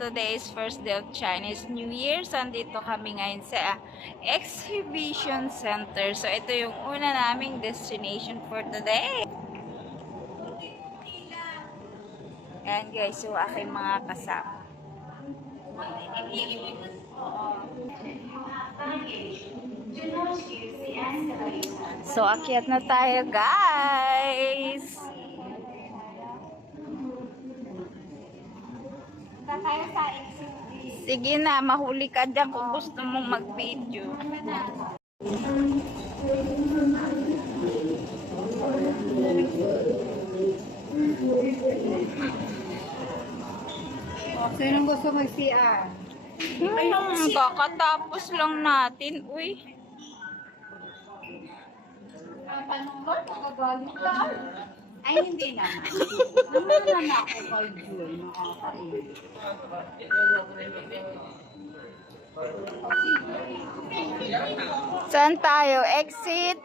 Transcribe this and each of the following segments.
today is first day of Chinese New Year. So, andito kami ngayon sa Exhibition Center. So, ito yung una naming destination for today. Ayan guys, yung aking mga kasama. So, akyat na tayo guys! Sige na, mahuli ka dyan kung gusto mong mag-video. Sinong gusto mag-CR? Kakatapos lang natin. Uy. Ay, hindi naman. Naman na ako kay Jul. Nakakain. Saan tayo? Exit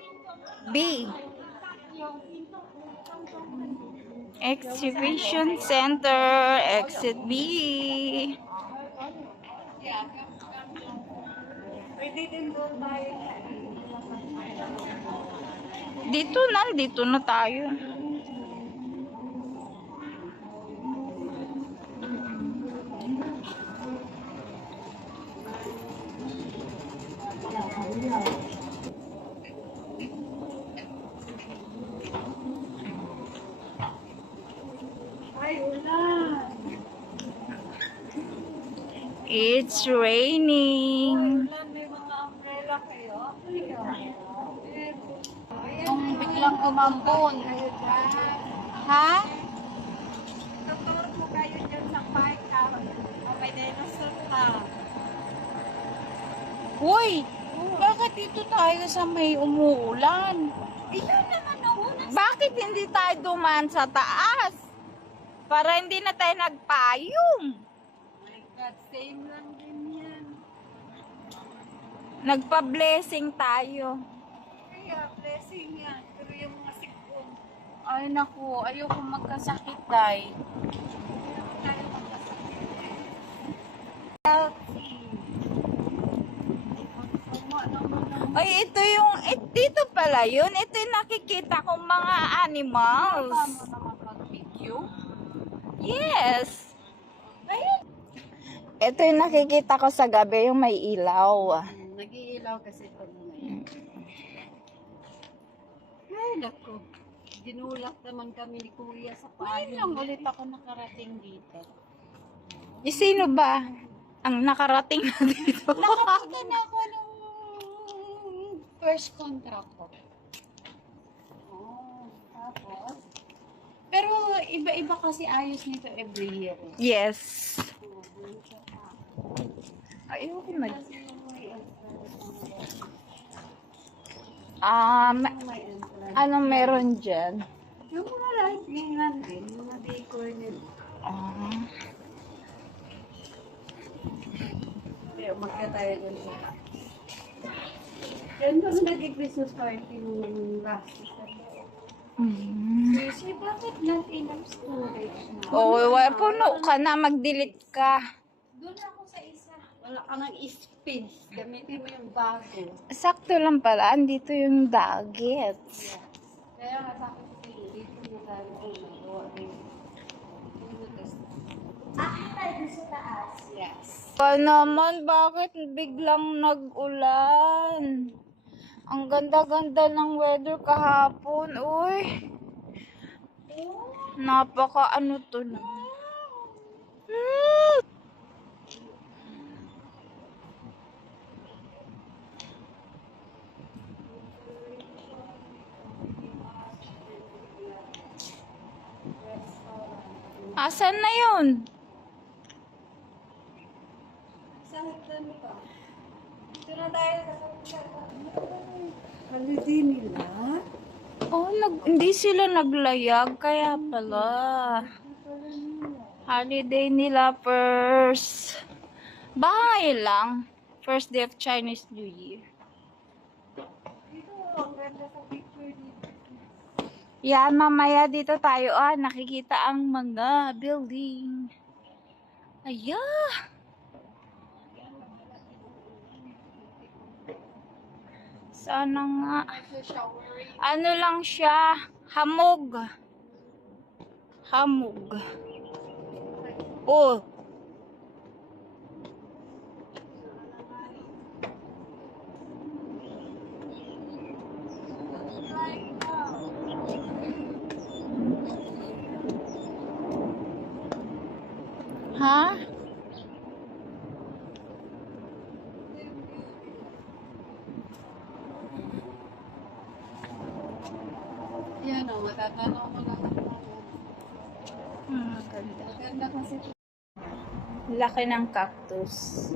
B. Exhibition Center. Exit B. Pwede din doon tayo. Dito na tayo. Ay, wala. It's raining. May mga umbrella kayo? Yung biglang umambon. Ha? Doktor po kayo dyan sa park. May dinosaur ka. Uy! Bakit dito tayo sa may umuulan? Iyon naman ako. Bakit hindi tayo dumaan sa taas? Para hindi na tayo nagpayong. My God, same lang din yan. Nagpa-blessing tayo. Kaya, blessing yan. Pero yung mga sikong, Ay naku, ayoko magkasakit tayo. meron tayo magkasakit. Ay, dito pala yun. Ito yung nakikita kong mga animals. Tama na makapag-video. Yes. Ayun. Ito yung nakikita ko sa gabi, yung may ilaw. Nag-iilaw kasi pag ngayon. Ay, naku. Dinulak naman kami ni Kuya sa payo. Ngayon lang ulit ako nakarating dito. Sino ba ang nakarating na dito? Nakakita na ako ng first contract ko. Oh, tapos? Pero iba-iba kasi ayos nito every year. Yes. Ayoko mag... Anong meron dyan? Yung mga lightning lang din, mga decor nila. Kaya magka tayo dun sa yan kami nag-Christmas party nung last year. Kasi bakit not enough storage na? Puno ka na, mag-delete ka. Doon ako sa isa. Wala ka ng space. Gamitin mo yung bago. Sakto lang pala, andito yung daggets. Kaya nga sa akin, dito na tayo magawa rin. Tayo sa taas. Yes. Pa naman, bakit biglang nag-ulan? Ang ganda-ganda ng weather kahapon, uy. Napaka ano to na. Asan na yun? Sa hagdan ka. Ito na tayo sa holiday nila. Oh, hindi sila naglayag, kaya pala. Holiday nila first. Bahay lang. First day of Chinese New Year. Dito, ang ganda sa picture dito. Yan, mamaya dito tayo. Nakikita ang mga building. Ayan. Sana nga. Ano lang siya? Hamog. Hamog. Oh. Ha? Yan o, matatanong ko lahat ng Ganda. maganda kasi Laki ng cactus.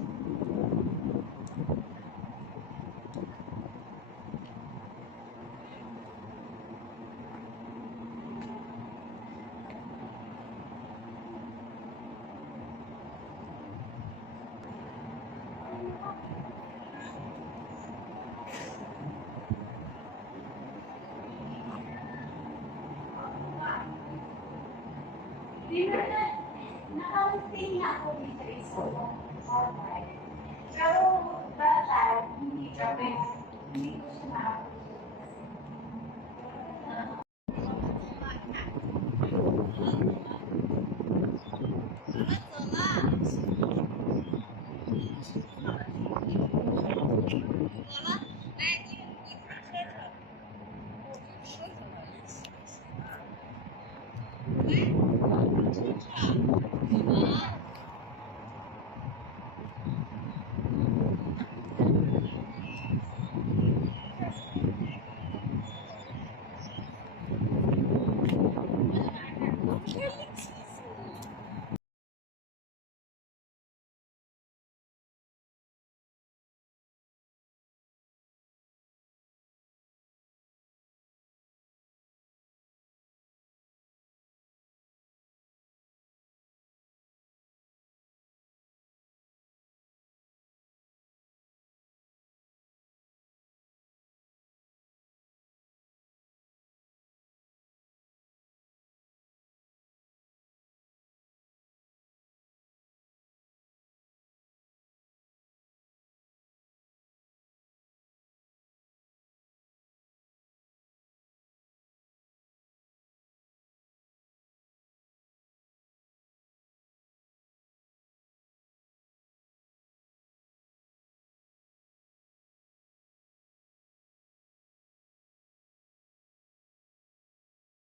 Nakaunting na ako dito isa ko. Alright. Pero that time, hindi kami, hindi ko siya nakapagod.